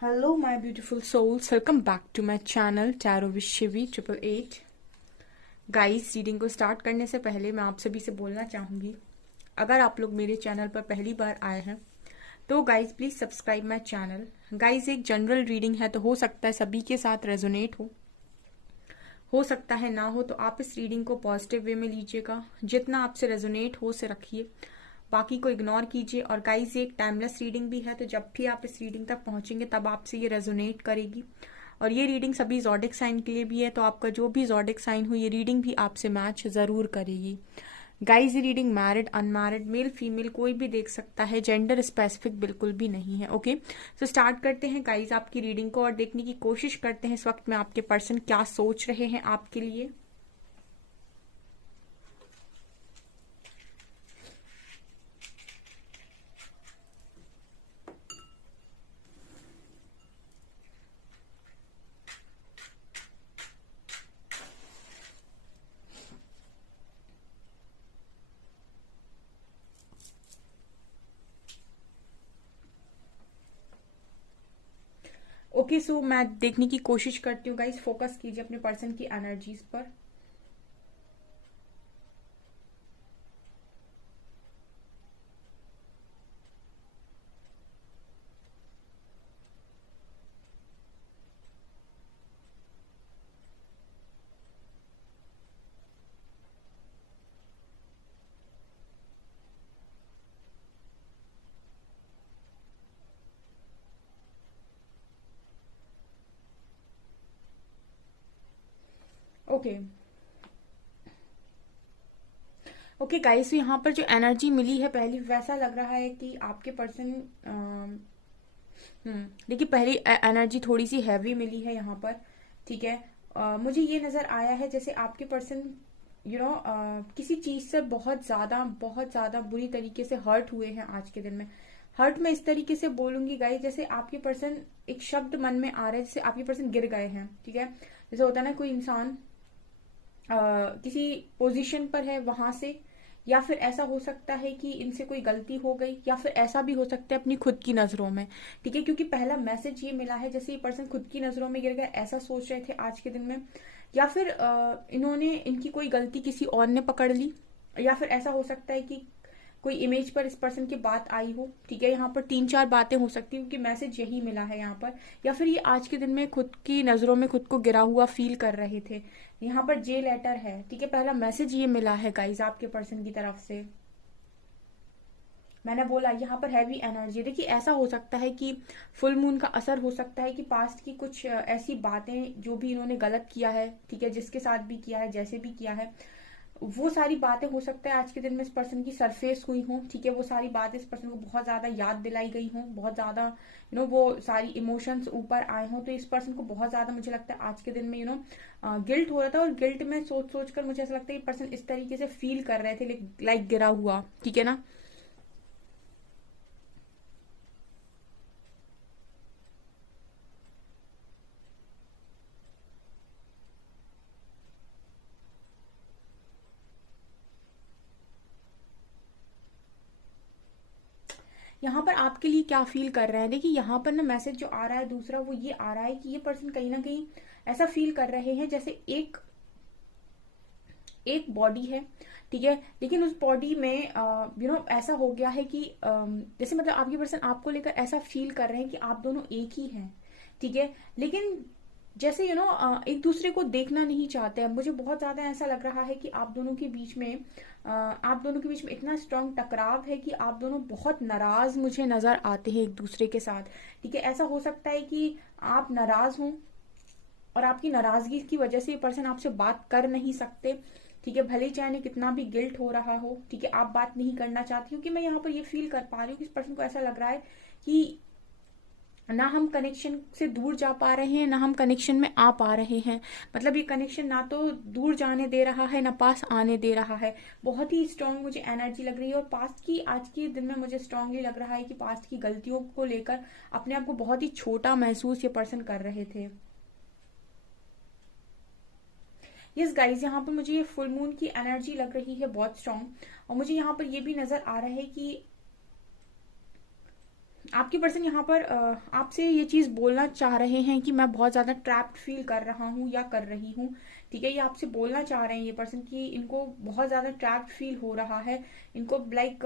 Hello, my beautiful souls. Welcome back to my channel Tarot with Shivi 888. Guys, reading को start करने से पहले मैं आप सभी से बोलना चाहूँगी, अगर आप लोग मेरे चैनल पर पहली बार आए हैं तो guys please subscribe my channel. Guys, एक जनरल रीडिंग है तो हो सकता है सभी के साथ रेजोनेट हो सकता है ना हो, तो आप इस रीडिंग को पॉजिटिव वे में लीजिएगा। जितना आपसे रेजोनेट हो से रखिए, बाकी को इग्नोर कीजिए। और गाइज, ये एक टाइमलेस रीडिंग भी है, तो जब भी आप इस रीडिंग तक पहुंचेंगे तब आपसे ये रेजोनेट करेगी। और ये रीडिंग सभी ज़ोडिक साइन के लिए भी है, तो आपका जो भी ज़ोडिक साइन हो ये रीडिंग भी आपसे मैच ज़रूर करेगी। गाइज, ये reading married unmarried male female कोई भी देख सकता है, जेंडर स्पेसिफिक बिल्कुल भी नहीं है। ओके, तो स्टार्ट करते हैं गाइज आपकी रीडिंग को और देखने की कोशिश करते हैं इस वक्त में आपके पर्सन क्या सोच रहे हैं आपके लिए। ओके, सो मैं देखने की कोशिश करती हूँ। गाइज, फोकस कीजिए अपने पर्सन की एनर्जीज पर। ओके ओके गाइस, यहाँ पर जो एनर्जी मिली है पहली, वैसा लग रहा है कि आपके पर्सन, देखिए पहली एनर्जी थोड़ी सी हैवी मिली है यहाँ पर। ठीक है, मुझे ये नजर आया है जैसे आपके पर्सन किसी चीज से बहुत ज्यादा बुरी तरीके से हर्ट हुए हैं आज के दिन में। हर्ट मैं इस तरीके से बोलूंगी गाइस, जैसे आपके पर्सन, एक शब्द मन में आ रहा है जैसे आपके पर्सन गिर गए हैं। ठीक है, जैसे होता है ना, कोई इंसान किसी पोजीशन पर है वहां से, या फिर ऐसा हो सकता है कि इनसे कोई गलती हो गई, या फिर ऐसा भी हो सकता है अपनी खुद की नजरों में। ठीक है, क्योंकि पहला मैसेज ये मिला है जैसे ये पर्सन खुद की नजरों में गिर गया, ऐसा सोच रहे थे आज के दिन में, या फिर इन्होंने, इनकी कोई गलती किसी और ने पकड़ ली, या फिर ऐसा हो सकता है कि कोई इमेज पर इस पर्सन की बात आई हो। ठीक है, यहाँ पर 3-4 बातें हो सकती है क्योंकि मैसेज यही मिला है यहाँ पर। या फिर ये आज के दिन में खुद की नजरों में खुद को गिरा हुआ फील कर रहे थे। यहाँ पर जे लेटर है। ठीक है, पहला मैसेज ये मिला है गाइज आपके पर्सन की तरफ से। मैंने बोला यहाँ पर हैवी एनर्जी। देखिए, ऐसा हो सकता है कि फुल मून का असर हो सकता है कि पास्ट की कुछ ऐसी बातें जो भी इन्होंने गलत किया है, ठीक है, जिसके साथ भी किया है, जैसे भी किया है, वो सारी बातें हो सकता है आज के दिन में इस पर्सन की सरफेस हुई हों। ठीक है, वो सारी बातें इस पर्सन को बहुत ज्यादा याद दिलाई गई हों, बहुत ज्यादा वो सारी इमोशंस ऊपर आए हों, तो इस पर्सन को बहुत ज्यादा, मुझे लगता है आज के दिन में गिल्ट हो रहा था। और गिल्ट में सोच सोच कर मुझे ऐसा लगता है ये पर्सन इस तरीके से फील कर रहे थे, लाइक गिरा हुआ। ठीक है ना। यहाँ पर आपके लिए क्या फील कर रहे हैं, देखिए यहाँ पर ना मैसेज जो आ रहा है दूसरा, वो ये आ रहा है कि ये पर्सन कहीं ना कहीं ऐसा फील कर रहे हैं जैसे एक एक बॉडी है। ठीक है, लेकिन उस बॉडी में ऐसा हो गया है कि जैसे मतलब आपकी पर्सन आपको लेकर ऐसा फील कर रहे हैं कि आप दोनों एक ही हैं। ठीक है, लेकिन जैसे एक दूसरे को देखना नहीं चाहते हैं। मुझे बहुत ज्यादा ऐसा लग रहा है कि आप दोनों के बीच में इतना स्ट्रांग टकराव है कि आप दोनों बहुत नाराज मुझे नजर आते हैं एक दूसरे के साथ। ठीक है, ऐसा हो सकता है कि आप नाराज हों और आपकी नाराजगी की वजह से ये पर्सन आपसे बात कर नहीं सकते। ठीक है, भले ही चाहे कितना भी गिल्ट हो रहा हो, ठीक है, आप बात नहीं करना चाहती, क्योंकि मैं यहाँ पर ये फील कर पा रही हूँ कि इस पर्सन को ऐसा लग रहा है कि ना हम कनेक्शन से दूर जा पा रहे हैं, ना हम कनेक्शन में आ पा रहे हैं। मतलब ये कनेक्शन ना तो दूर जाने दे रहा है, ना पास आने दे रहा है। बहुत ही स्ट्रांग मुझे एनर्जी लग रही है। और पास्ट की, आज के दिन में मुझे स्ट्रांगली लग रहा है कि पास्ट की गलतियों को लेकर अपने आप को बहुत ही छोटा महसूस ये पर्सन कर रहे थे। यस गाइज, यहाँ पर मुझे ये फुल मून की एनर्जी लग रही है बहुत स्ट्रांग। और मुझे यहाँ पर ये भी नजर आ रहा है कि आपके पर्सन यहाँ पर आपसे ये चीज बोलना चाह रहे हैं कि मैं बहुत ज्यादा ट्रैप्ड फील कर रहा हूँ या कर रही हूँ। ठीक है, ये आपसे बोलना चाह रहे हैं ये पर्सन कि इनको बहुत ज्यादा ट्रैप्ड फील हो रहा है। इनको लाइक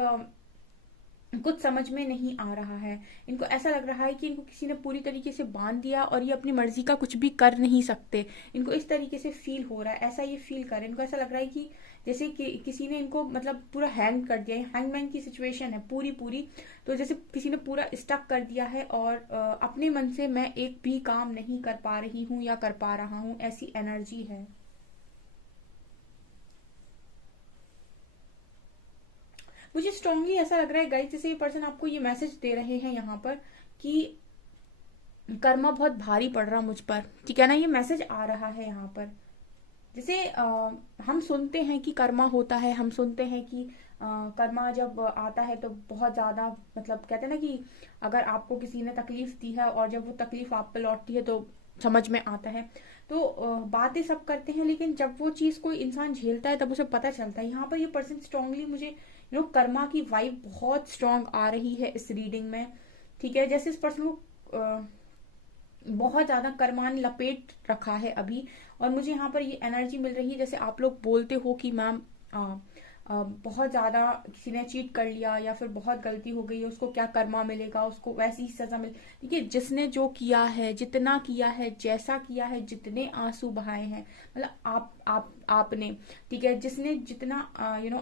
कुछ समझ में नहीं आ रहा है। इनको ऐसा लग रहा है कि इनको किसी ने पूरी तरीके से बांध दिया और ये अपनी मर्जी का कुछ भी कर नहीं सकते। इनको इस तरीके से फील हो रहा है, ऐसा ये फील कर रहे हैं। इनको ऐसा लग रहा है कि जैसे कि किसी ने इनको मतलब पूरा हैंग कर दिया है, हैंगमैन की सिचुएशन है पूरी पूरी। तो जैसे किसी ने पूरा स्टक कर दिया है और अपने मन से मैं एक भी काम नहीं कर पा रही हूँ या कर पा रहा हूँ, ऐसी एनर्जी है। मुझे स्ट्रांगली ऐसा लग रहा है गाइस, जैसे ये पर्सन आपको ये मैसेज दे रहे हैं यहाँ पर कि कर्मा बहुत भारी पड़ रहा मुझ पर। ठीक है ना, ये मैसेज आ रहा है यहाँ पर। जैसे हम सुनते हैं कि कर्मा होता है, हम सुनते हैं कि कर्मा जब आता है तो बहुत ज्यादा मतलब कहते हैं ना कि अगर आपको किसी ने तकलीफ दी है और जब वो तकलीफ आप पे लौटती है तो समझ में आता है। तो बातें सब करते हैं, लेकिन जब वो चीज कोई इंसान झेलता है तब उसे पता चलता है। यहाँ पर ये पर्सन स्ट्रांगली मुझे कर्मा की वाइब बहुत स्ट्रांग आ रही है इस रीडिंग में। ठीक है, जैसे इस पर्सन को बहुत ज्यादा कर्मा ने लपेट रखा है अभी। और मुझे यहाँ पर ये एनर्जी मिल रही है जैसे आप लोग बोलते हो कि मैम बहुत ज्यादा किसी ने चीट कर लिया या फिर बहुत गलती हो गई है, उसको क्या कर्मा मिलेगा, उसको वैसी ही सजा मिले। देखिए, जिसने जो किया है, जितना किया है, जैसा किया है, जितने आंसू बहाए हैं, मतलब आपने, ठीक है, जिसने जितना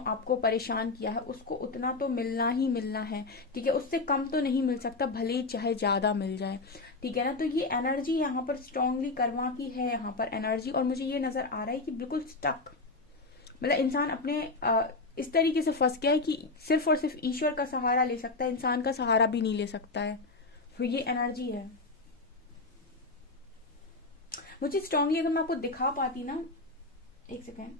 आपको परेशान किया है उसको उतना तो मिलना ही मिलना है। ठीक है, उससे कम तो नहीं मिल सकता, भले ही चाहे ज्यादा मिल जाए। ठीक है ना, तो ये एनर्जी यहाँ पर स्ट्रांगली कर्मा की है यहाँ पर एनर्जी। और मुझे ये नजर आ रहा है कि बिल्कुल स्टक, मतलब इंसान अपने इस तरीके से फंस गया है कि सिर्फ और सिर्फ ईश्वर का सहारा ले सकता है, इंसान का सहारा भी नहीं ले सकता है। तो ये एनर्जी है। मुझे स्ट्रांगली अगर मैं आपको दिखा पाती ना, एक सेकेंड,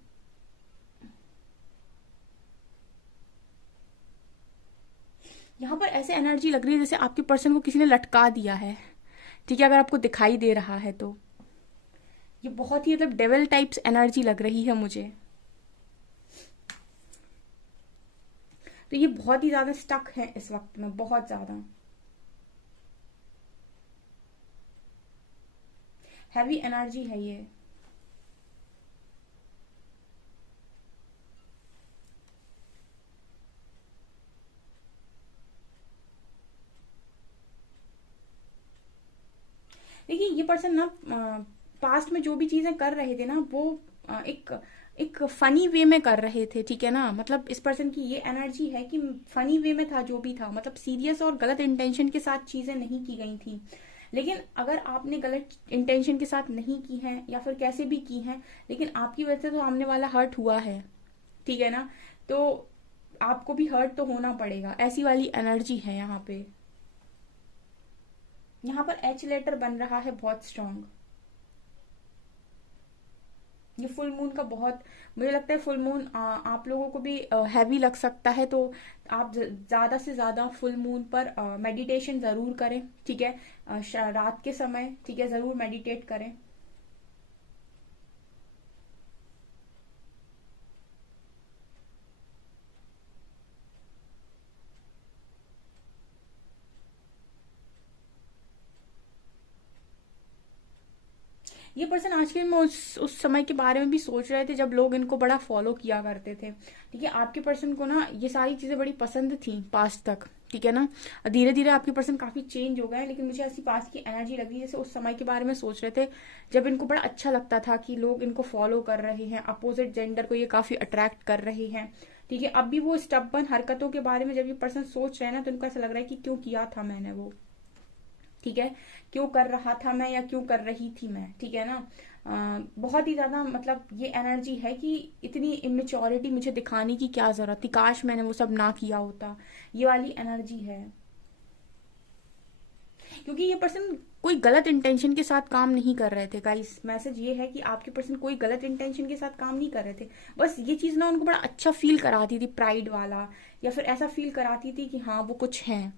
यहाँ पर ऐसे एनर्जी लग रही है जैसे आपके पर्सन को किसी ने लटका दिया है। ठीक है, अगर आपको दिखाई दे रहा है तो ये बहुत ही मतलब डेविल टाइप्स एनर्जी लग रही है मुझे। तो ये बहुत ही ज्यादा स्टक है इस वक्त में, बहुत ज्यादा हैवी एनर्जी है ये। देखिए, ये पर्सन ना पास्ट में जो भी चीजें कर रहे थे ना वो एक एक फनी वे में कर रहे थे। ठीक है ना, मतलब इस पर्सन की ये एनर्जी है कि फनी वे में था जो भी था, मतलब सीरियस और गलत इंटेंशन के साथ चीजें नहीं की गई थी। लेकिन अगर आपने गलत इंटेंशन के साथ नहीं की है या फिर कैसे भी की है, लेकिन आपकी वजह से तो सामने वाला हर्ट हुआ है। ठीक है ना, तो आपको भी हर्ट तो होना पड़ेगा, ऐसी वाली एनर्जी है यहाँ पे। यहाँ पर एच लेटर बन रहा है बहुत स्ट्रांग। ये फुल मून का बहुत, मुझे लगता है फुल मून आप लोगों को भी हैवी लग सकता है। तो आप ज्यादा से ज्यादा फुल मून पर मेडिटेशन जरूर करें। ठीक है, रात के समय, ठीक है, जरूर मेडिटेट करें। ये पर्सन आज के में उस समय के बारे में भी सोच रहे थे जब लोग इनको बड़ा फॉलो किया करते थे। ठीक है, आपके पर्सन को ना ये सारी चीजें बड़ी पसंद थी पास्ट तक। ठीक है ना, धीरे धीरे आपके पर्सन काफी चेंज हो गए, लेकिन मुझे ऐसी पास्ट की एनर्जी लगी जैसे उस समय के बारे में सोच रहे थे जब इनको बड़ा अच्छा लगता था कि लोग इनको फॉलो कर रहे हैं, अपोजिट जेंडर को ये काफी अट्रैक्ट कर रहे हैं। ठीक है, अब भी वो स्टबर्न हरकतों के बारे में जब ये पर्सन सोच रहे हैं ना तो इनको ऐसा लग रहा है कि क्यों किया था मैंने वो। ठीक है, क्यों कर रहा था मैं या क्यों कर रही थी मैं। ठीक है ना, बहुत ही ज्यादा मतलब ये एनर्जी है कि इतनी इमेच्योरिटी मुझे दिखाने की क्या जरूरत थी, काश मैंने वो सब ना किया होता, ये वाली एनर्जी है। क्योंकि ये पर्सन कोई गलत इंटेंशन के साथ काम नहीं कर रहे थे गाइस। मैसेज ये है कि आपके पर्सन कोई गलत इंटेंशन के साथ काम नहीं कर रहे थे। बस ये चीज ना उनको बड़ा अच्छा फील कराती थी, प्राइड वाला, या फिर ऐसा फील कराती थी कि हाँ वो कुछ है।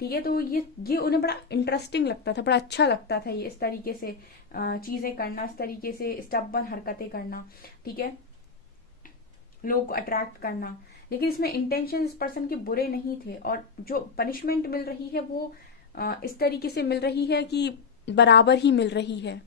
ठीक है, तो ये उन्हें बड़ा इंटरेस्टिंग लगता था, बड़ा अच्छा लगता था ये इस तरीके से चीजें करना, इस तरीके से स्टबर्न हरकतें करना। ठीक है, लोग को अट्रैक्ट करना। लेकिन इसमें इंटेंशन इस पर्सन के बुरे नहीं थे, और जो पनिशमेंट मिल रही है वो इस तरीके से मिल रही है कि बराबर ही मिल रही है।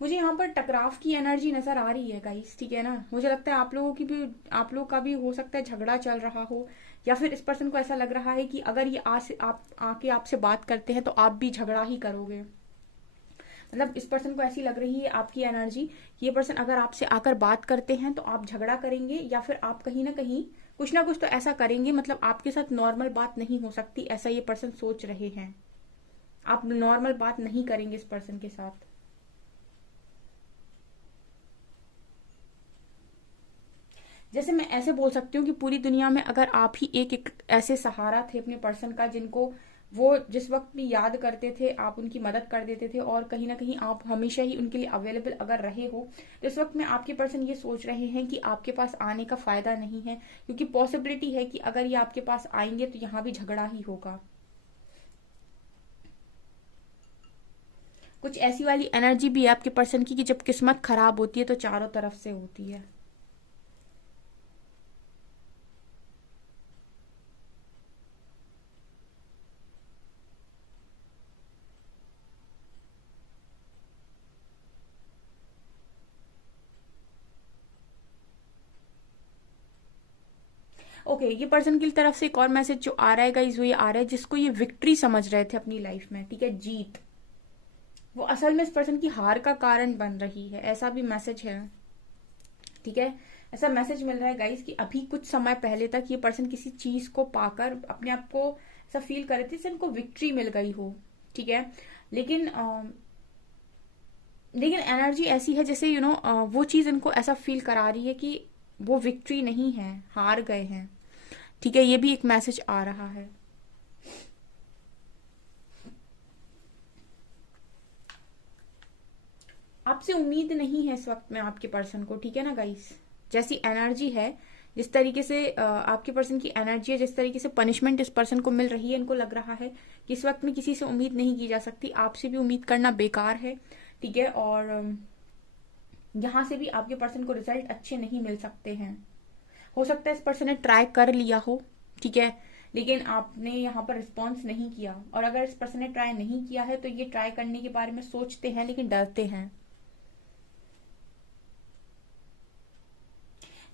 मुझे यहाँ पर टकराव की एनर्जी नजर आ रही है गाइस, ठीक है ना। मुझे लगता है आप लोग का भी हो सकता है झगड़ा चल रहा हो, या फिर इस पर्सन को ऐसा लग रहा है कि अगर ये आज से आप आके आपसे बात करते हैं तो आप भी झगड़ा ही करोगे। मतलब इस पर्सन को ऐसी लग रही है आपकी एनर्जी कि ये पर्सन अगर आपसे आकर बात करते हैं तो आप झगड़ा करेंगे, या फिर आप कहीं ना कुछ तो ऐसा करेंगे, मतलब आपके साथ नॉर्मल बात नहीं हो सकती, ऐसा ये पर्सन सोच रहे हैं। आप नॉर्मल बात नहीं करेंगे इस पर्सन के साथ। जैसे मैं ऐसे बोल सकती हूँ कि पूरी दुनिया में अगर आप ही एक ऐसे सहारा थे अपने पर्सन का, जिनको वो जिस वक्त भी याद करते थे आप उनकी मदद कर देते थे, और कहीं ना कहीं आप हमेशा ही उनके लिए अवेलेबल अगर रहे हो, तो इस वक्त में आपके पर्सन ये सोच रहे हैं कि आपके पास आने का फायदा नहीं है, क्योंकि पॉसिबिलिटी है कि अगर ये आपके पास आएंगे तो यहाँ भी झगड़ा ही होगा। कुछ ऐसी वाली एनर्जी भी है आपके पर्सन की कि जब किस्मत खराब होती है तो चारों तरफ से होती है। ओके, ये पर्सन की तरफ से एक और मैसेज जो आ रहा है गाइस, वो ये आ रहा है जिसको ये विक्ट्री समझ रहे थे अपनी लाइफ में, ठीक है, जीत, वो असल में इस पर्सन की हार का कारण बन रही है, ऐसा भी मैसेज है, ठीक है। ऐसा मैसेज मिल रहा है गाइस कि अभी कुछ समय पहले तक ये पर्सन किसी चीज को पाकर अपने आप को ऐसा फील कर रहे थे जैसे इनको विक्ट्री मिल गई हो, ठीक है। लेकिन लेकिन एनर्जी ऐसी है जैसे वो चीज इनको ऐसा फील करा रही है कि वो विक्ट्री नहीं है, हार गए हैं, ठीक है। ये भी एक मैसेज आ रहा है। आपसे उम्मीद नहीं है इस वक्त में आपके पर्सन को, ठीक है ना गाइस। जैसी एनर्जी है, जिस तरीके से आपके पर्सन की एनर्जी है, जिस तरीके से पनिशमेंट इस पर्सन को मिल रही है, इनको लग रहा है कि इस वक्त में किसी से उम्मीद नहीं की जा सकती, आपसे भी उम्मीद करना बेकार है, ठीक है। और यहाँ से भी आपके पर्सन को रिजल्ट अच्छे नहीं मिल सकते हैं। हो सकता है इस पर्सन ने ट्राई कर लिया हो, ठीक है, लेकिन आपने यहाँ पर रिस्पॉन्स नहीं किया, और अगर इस पर्सन ने ट्राई नहीं किया है तो ये ट्राई करने के बारे में सोचते हैं लेकिन डरते हैं।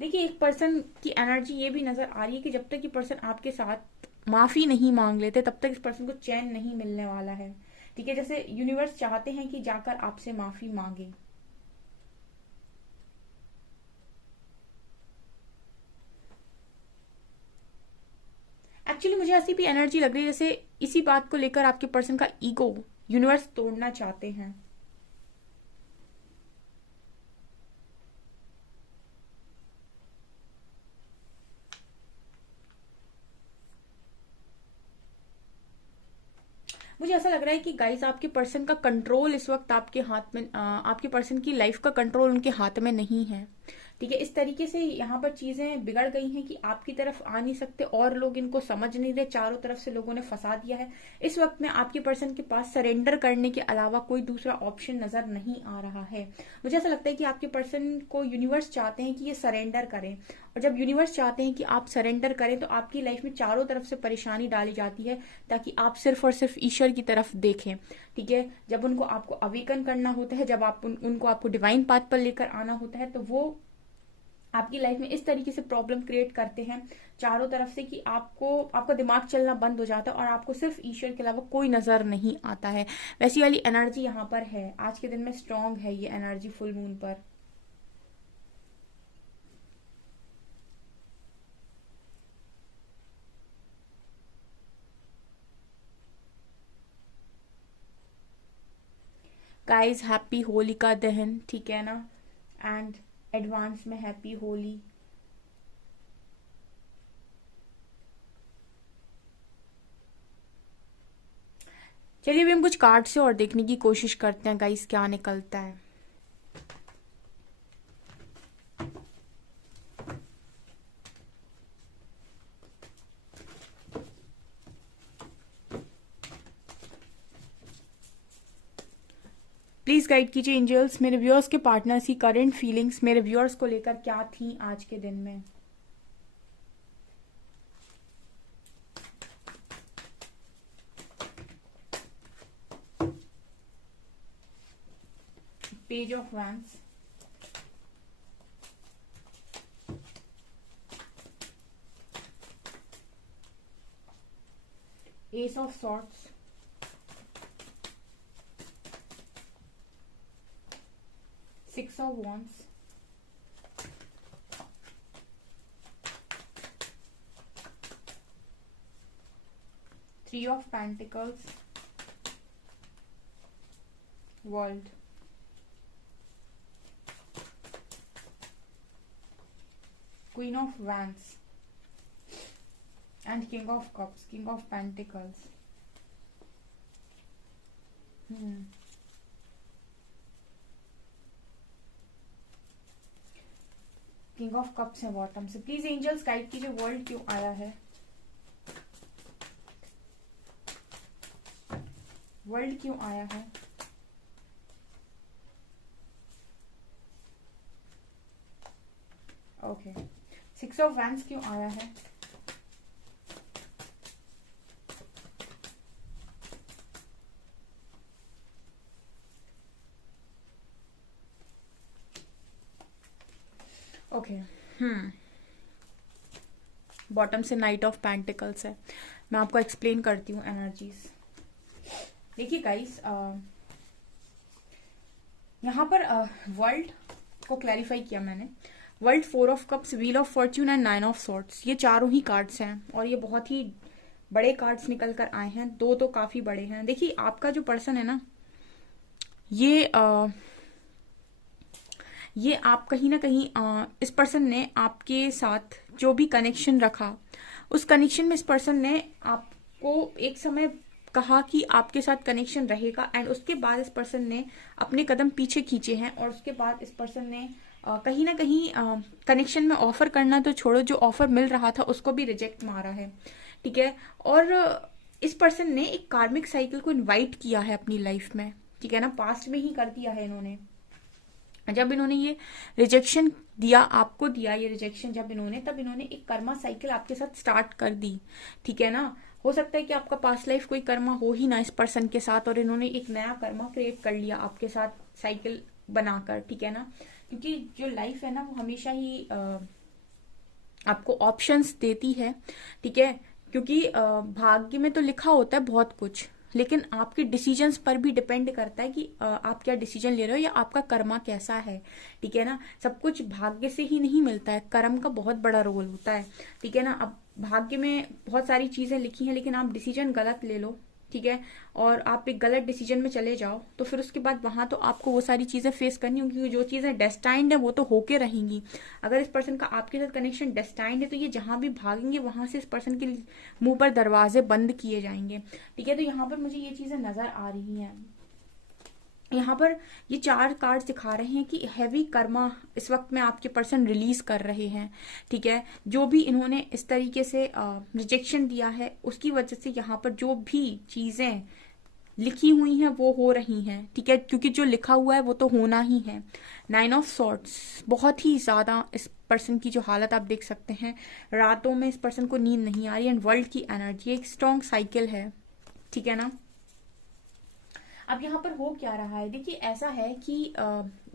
देखिए, एक पर्सन की एनर्जी ये भी नजर आ रही है कि जब तक ये पर्सन आपके साथ माफी नहीं मांग लेते तब तक इस पर्सन को चैन नहीं मिलने वाला है, ठीक है। जैसे यूनिवर्स चाहते हैं कि जाकर आपसे माफी मांगे। एक्चुअली मुझे ऐसी भी एनर्जी लग रही है जैसे इसी बात को लेकर आपके पर्सन का ईगो यूनिवर्स तोड़ना चाहते हैं। मुझे ऐसा लग रहा है कि गाइस आपके पर्सन का कंट्रोल इस वक्त आपके हाथ में, आपके पर्सन की लाइफ का कंट्रोल उनके हाथ में नहीं है, ठीक है। इस तरीके से यहाँ पर चीजें बिगड़ गई हैं कि आपकी तरफ आ नहीं सकते, और लोग इनको समझ नहीं रहे, चारों तरफ से लोगों ने फंसा दिया है। इस वक्त में आपके पर्सन के पास सरेंडर करने के अलावा कोई दूसरा ऑप्शन नजर नहीं आ रहा है। मुझे ऐसा लगता है कि आपके पर्सन को यूनिवर्स चाहते हैं कि ये सरेंडर करें, और जब यूनिवर्स चाहते हैं कि आप सरेंडर करें तो आपकी लाइफ में चारों तरफ से परेशानी डाली जाती है ताकि आप सिर्फ और सिर्फ ईश्वर की तरफ देखें, ठीक है। जब उनको आपको अवेकन करना होता है, जब उनको आपको डिवाइन पाथ पर लेकर आना होता है, तो वो आपकी लाइफ में इस तरीके से प्रॉब्लम क्रिएट करते हैं चारों तरफ से कि आपका दिमाग चलना बंद हो जाता है और आपको सिर्फ ईश्वर के अलावा कोई नजर नहीं आता है। वैसी वाली एनर्जी यहाँ पर है, आज के दिन में स्ट्रांग है ये एनर्जी फुल मून पर। गाइस हैप्पी होली का दहन, ठीक है ना, एंड एडवांस में हैप्पी होली। चलिए अभी हम कुछ कार्ड से और देखने की कोशिश करते हैं गाइस क्या निकलता है। प्लीज गाइड कीजिए एंजल्स, मेरे व्यूअर्स के पार्टनर्स की करंट फीलिंग्स मेरे व्यूअर्स को लेकर क्या थी आज के दिन में। Page of wands, S of swords, six of wands, three of pentacles, world, queen of wands and king of cups, king of pentacles. King of cups है बॉटम से। प्लीज एंजल्स गाइड कीजिए वर्ल्ड क्यों आया है, world क्यों आया है। Okay, six of wands क्यों आया है। ओके, बॉटम से नाइट ऑफ पेंटिकल्स है। मैं आपको एक्सप्लेन करती हूँ एनर्जीज। देखिए गाइस, यहाँ पर वर्ल्ड को क्लैरिफाई किया मैंने। World, four of cups, wheel of Fortune and nine of swords, ये चारों ही कार्ड्स हैं और ये बहुत ही बड़े कार्ड्स निकल कर आए हैं। दो तो काफी बड़े हैं। देखिए आपका जो पर्सन है ना, ये आप कहीं ना कहीं इस पर्सन ने आपके साथ जो भी कनेक्शन रखा, उस कनेक्शन में इस पर्सन ने आपको एक समय कहा कि आपके साथ कनेक्शन रहेगा, एंड उसके बाद इस पर्सन ने अपने कदम पीछे खींचे हैं और उसके बाद इस पर्सन ने कहीं ना कहीं कनेक्शन में ऑफर करना तो छोड़ो, जो ऑफर मिल रहा था उसको भी रिजेक्ट मारा है। ठीक है, और इस पर्सन ने एक कार्मिक साइकिल को इनवाइट किया है अपनी लाइफ में। ठीक है ना, पास्ट में ही कर दिया है इन्होंने। जब इन्होंने ये रिजेक्शन दिया, आपको दिया ये रिजेक्शन जब इन्होंने, तब इन्होंने एक कर्मा साइकिल आपके साथ स्टार्ट कर दी। ठीक है ना, हो सकता है कि आपका पास्ट लाइफ कोई कर्मा हो ही ना इस पर्सन के साथ, और इन्होंने एक नया कर्मा क्रिएट कर लिया आपके साथ साइकिल बनाकर। ठीक है ना, क्योंकि जो लाइफ है ना वो हमेशा ही आपको ऑप्शंस देती है। ठीक है, क्योंकि भाग्य में तो लिखा होता है बहुत कुछ, लेकिन आपके डिसीजंस पर भी डिपेंड करता है कि आप क्या डिसीजन ले रहे हो या आपका कर्मा कैसा है। ठीक है ना, सब कुछ भाग्य से ही नहीं मिलता है, कर्म का बहुत बड़ा रोल होता है। ठीक है ना, अब भाग्य में बहुत सारी चीजें लिखी हैं, लेकिन आप डिसीजन गलत ले लो, ठीक है, और आप एक गलत डिसीजन में चले जाओ, तो फिर उसके बाद वहां तो आपको वो सारी चीजें फेस करनी होंगी, क्योंकि जो चीजें डेस्टाइंड है वो तो होके रहेंगी। अगर इस पर्सन का आपके साथ कनेक्शन डेस्टाइंड है, तो ये जहां भी भागेंगे वहां से इस पर्सन के मुंह पर दरवाजे बंद किए जाएंगे। ठीक है, तो यहाँ पर मुझे ये चीजें नजर आ रही हैं। यहाँ पर ये चार कार्ड दिखा रहे हैं कि हैवी कर्मा इस वक्त में आपके पर्सन रिलीज कर रहे हैं। ठीक है, जो भी इन्होंने इस तरीके से रिजेक्शन दिया है, उसकी वजह से यहाँ पर जो भी चीजें लिखी हुई हैं वो हो रही हैं। ठीक है, क्योंकि जो लिखा हुआ है वो तो होना ही है। नाइन ऑफ सॉर्ड्स, बहुत ही ज्यादा इस पर्सन की जो हालत आप देख सकते हैं, रातों में इस पर्सन को नींद नहीं आ रही, एंड वर्ल्ड की एनर्जी एक स्ट्रॉन्ग साइकिल है। ठीक है ना, अब यहाँ पर हो क्या रहा है, देखिए ऐसा है कि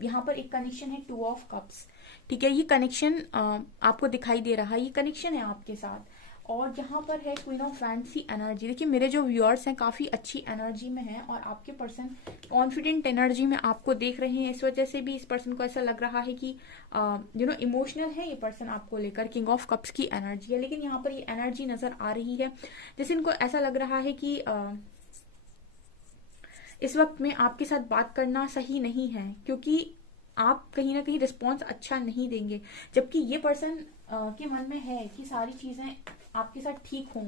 यहाँ पर एक कनेक्शन है, टू ऑफ कप्स। ठीक है, ये कनेक्शन आपको दिखाई दे रहा है, ये कनेक्शन है आपके साथ, और यहाँ पर है क्वीन ऑफ वैंड्स की एनर्जी। देखिए मेरे जो व्यूअर्स हैं काफी अच्छी एनर्जी में हैं, और आपके पर्सन कॉन्फिडेंट एनर्जी में आपको देख रहे हैं। इस वजह से भी इस पर्सन को ऐसा लग रहा है कि इमोशनल है ये पर्सन आपको लेकर। किंग ऑफ कप्स की एनर्जी है, लेकिन यहाँ पर ये एनर्जी नजर आ रही है जैसे इनको ऐसा लग रहा है कि इस वक्त में आपके साथ बात करना सही नहीं है, क्योंकि आप कहीं ना कहीं रिस्पॉन्स अच्छा नहीं देंगे, जबकि ये पर्सन के मन में है कि सारी चीजें आपके साथ ठीक हों।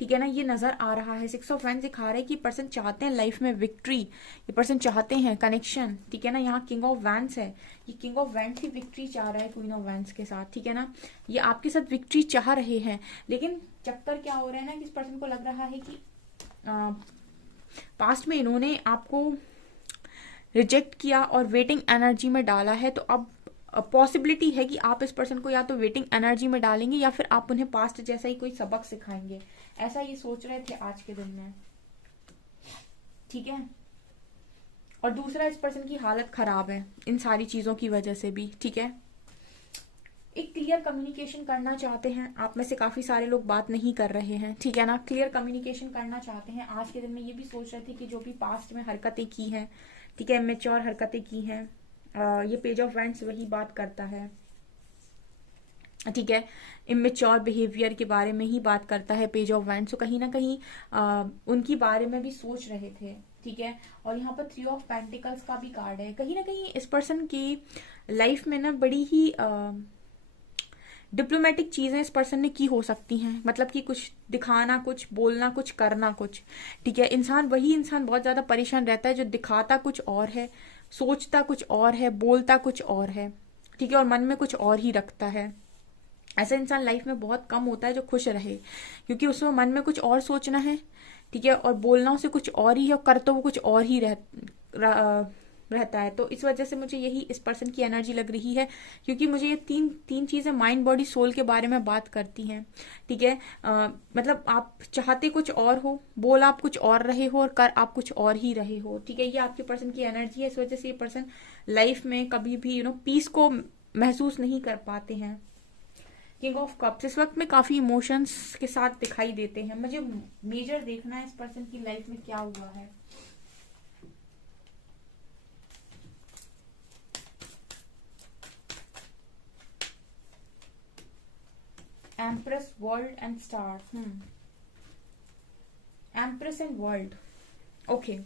ठीक है ना, ये नजर आ रहा है। सिक्स ऑफ वैंड्स दिखा रहा है कि पर्सन चाहते हैं लाइफ में विक्ट्री, ये पर्सन चाहते हैं कनेक्शन। ठीक है ना, यहाँ किंग ऑफ वैंड्स है, ये king of wands he victory चाह रहा है क्वीन ऑफ वैंड्स के साथ। ठीक है ना, ये आपके साथ विक्ट्री चाह रहे हैं, लेकिन चक्कर क्या हो रहा है ना कि इस पर्सन को लग रहा है कि पास्ट में इन्होंने आपको रिजेक्ट किया और वेटिंग एनर्जी में डाला है, तो अब पॉसिबिलिटी है कि आप इस पर्सन को या तो वेटिंग एनर्जी में डालेंगे या फिर आप उन्हें पास्ट जैसा ही कोई सबक सिखाएंगे। ऐसा ये सोच रहे थे आज के दिन में, ठीक है। और दूसरा, इस पर्सन की हालत खराब है इन सारी चीजों की वजह से भी, ठीक है। एक क्लियर कम्युनिकेशन करना चाहते हैं, आप में से काफी सारे लोग बात नहीं कर रहे हैं, ठीक है ना। क्लियर कम्युनिकेशन करना चाहते हैं आज के दिन में। ये भी सोच रहे थे कि जो भी पास्ट में हरकतें की हैं, ठीक है, मेच्योर हरकतें की हैं, ये पेज ऑफ वैंड्स वही बात करता है, ठीक है। इमेच्योर बिहेवियर के बारे में ही बात करता है पेज ऑफ वैंड्स। तो कहीं ना कहीं उनकी बारे में भी सोच रहे थे, ठीक है। और यहाँ पर 3 ऑफ पेंटिकल्स का भी कार्ड है। कहीं ना कहीं इस पर्सन की लाइफ में ना बड़ी ही डिप्लोमेटिक चीजें इस पर्सन ने की हो सकती हैं, मतलब कि कुछ दिखाना, कुछ बोलना, कुछ करना, कुछ, ठीक है। वही इंसान बहुत ज्यादा परेशान रहता है जो दिखाता कुछ और है, सोचता कुछ और है, बोलता कुछ और है, ठीक है, और मन में कुछ और ही रखता है। ऐसा इंसान लाइफ में बहुत कम होता है जो खुश रहे, क्योंकि उसमें मन में कुछ और सोचना है, ठीक है, और बोलना उसे कुछ और ही है, और कर तो वो कुछ और ही रहता है। तो इस वजह से मुझे यही इस पर्सन की एनर्जी लग रही है, क्योंकि मुझे ये तीन चीजें माइंड बॉडी सोल के बारे में बात करती हैं, ठीक है। मतलब आप चाहते कुछ और हो, बोल आप कुछ और रहे हो, और कर आप कुछ और ही रहे हो, ठीक है। ये आपके पर्सन की एनर्जी है। इस वजह से ये पर्सन लाइफ में कभी भी पीस को महसूस नहीं कर पाते हैं। किंग ऑफ कप्स इस वक्त में काफी इमोशंस के साथ दिखाई देते हैं। मुझे मेजर देखना है इस पर्सन की लाइफ में क्या हुआ है। Empress, world and star. Empress and world, okay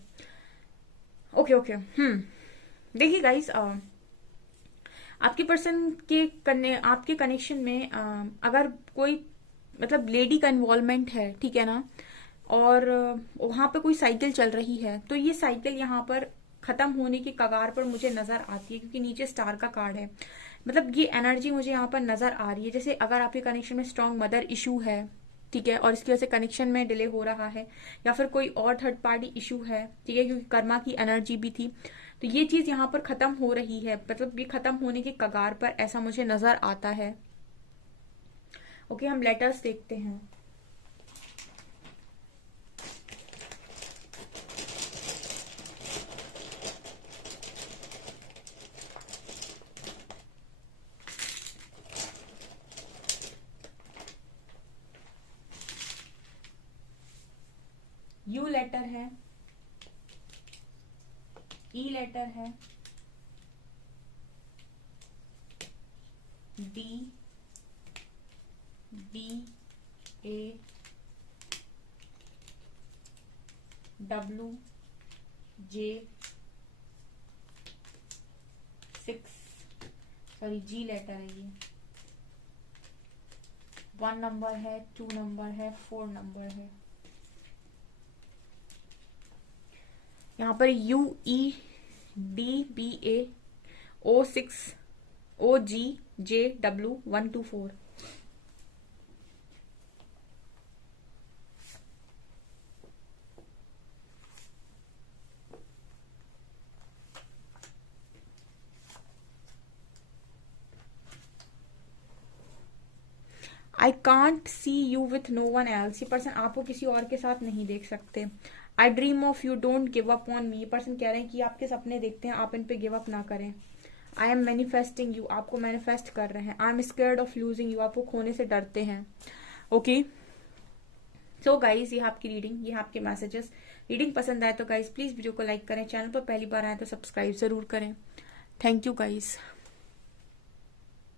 okay okay. देखिए गाइस, आपके पर्सन के आपके कनेक्शन में अगर कोई मतलब लेडी का इन्वॉल्वमेंट है, ठीक है ना, और वहां पे कोई साइकिल चल रही है, तो ये साइकिल यहाँ पर खत्म होने की कगार पर मुझे नजर आती है, क्योंकि नीचे स्टार का कार्ड है। मतलब ये एनर्जी मुझे यहाँ पर नजर आ रही है। जैसे अगर आपके कनेक्शन में स्ट्रॉन्ग मदर इशू है, ठीक है, और इसकी वजह से कनेक्शन में डिले हो रहा है, या फिर कोई और थर्ड पार्टी इशू है, ठीक है, क्योंकि कर्मा की एनर्जी भी थी, तो ये चीज यहाँ पर खत्म हो रही है, मतलब ये खत्म होने की कगार पर ऐसा मुझे नजर आता है। ओके, हम लेटर्स देखते हैं। यू लेटर है, ई लेटर है, डी, बी, ए, डब्ल्यू, जे, 6, सॉरी जी लेटर है ये, 1 नंबर है, 2 नंबर है, 4 नंबर है। यहाँ पर U, E, D, B, A, O 6, O G, J W 1 2 4। I can't see you with no one else. ये पर्सन आपको किसी और के साथ नहीं देख सकते। I dream of you, don't give up on me. ये पर्सन कह रहे हैं कि आपके सपने देखते हैं, आप इन पे गिव अप ना करें। आई एम मैनिफेस्टिंग यू, आपको मैनिफेस्ट कर रहे हैं। I am scared of losing you, आपको खोने से डरते हैं। ओके, सो गाइज ये आपकी रीडिंग, ये आपके मैसेजेस। रीडिंग पसंद आए तो गाइज प्लीज वीडियो को लाइक करें, चैनल पर पहली बार आए तो सब्सक्राइब जरूर करें। Thank you guys.